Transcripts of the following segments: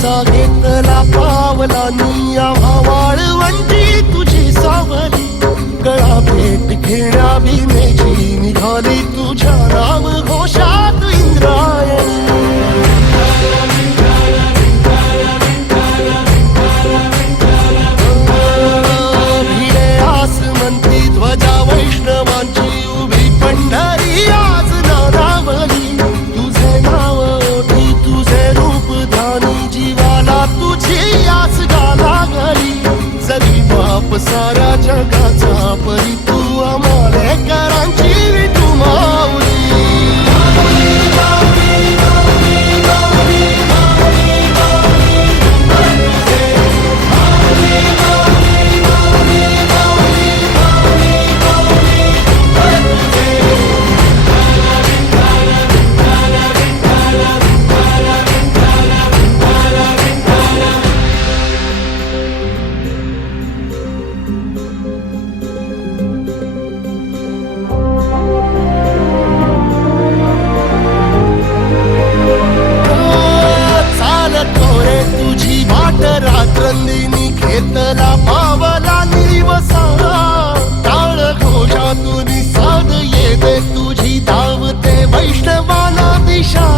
जगाचा घेतला पावलानी आम्हा वाळवंटी तुझी सावली गळा भेट घेण्या बिनेची निघाली तुझ्या नाम घोषात इंद्रायणी भिडे आसमंती ध्वजा वैष्णवांची उभी पंढरी आज नारावली तुझे नाव ओठी तुझे रूप ध्यानी जीवाला तुझी आस लागली जरी बाप साऱ्या जगाचा परी तू आमालेकरांची विठू माऊली तुझी वाट रात्रंदिनी घेतला पावला निवसा टाळ घोषातून साध येते तुझी धावते वैष्णवाला दिशा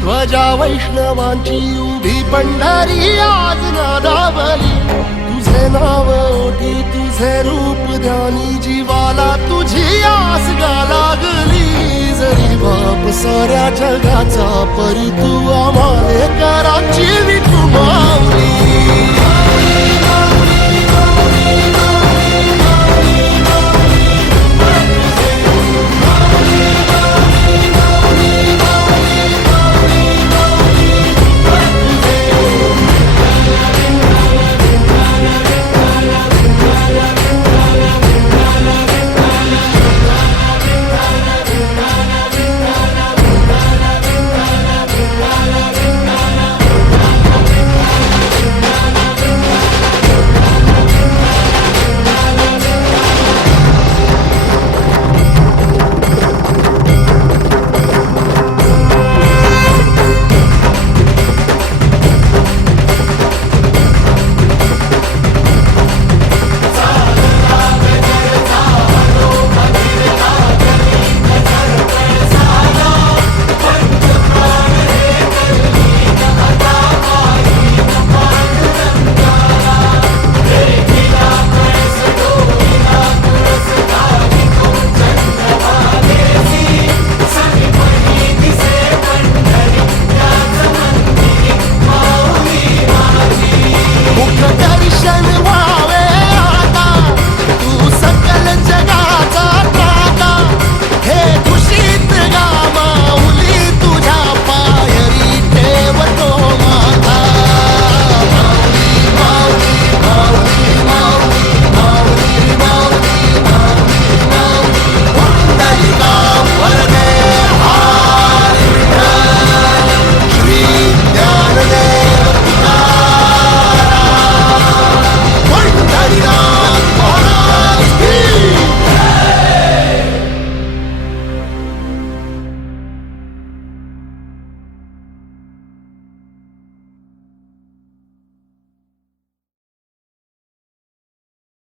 ध्वजा वैष्णवांची उभी पंढरी आज नादावली तुझे नाव ओठी तुझे रूप ध्यानी जीवाला तुझी आस लागली जरी बाप साऱ्या जगाचा परी तू आमालेकरांची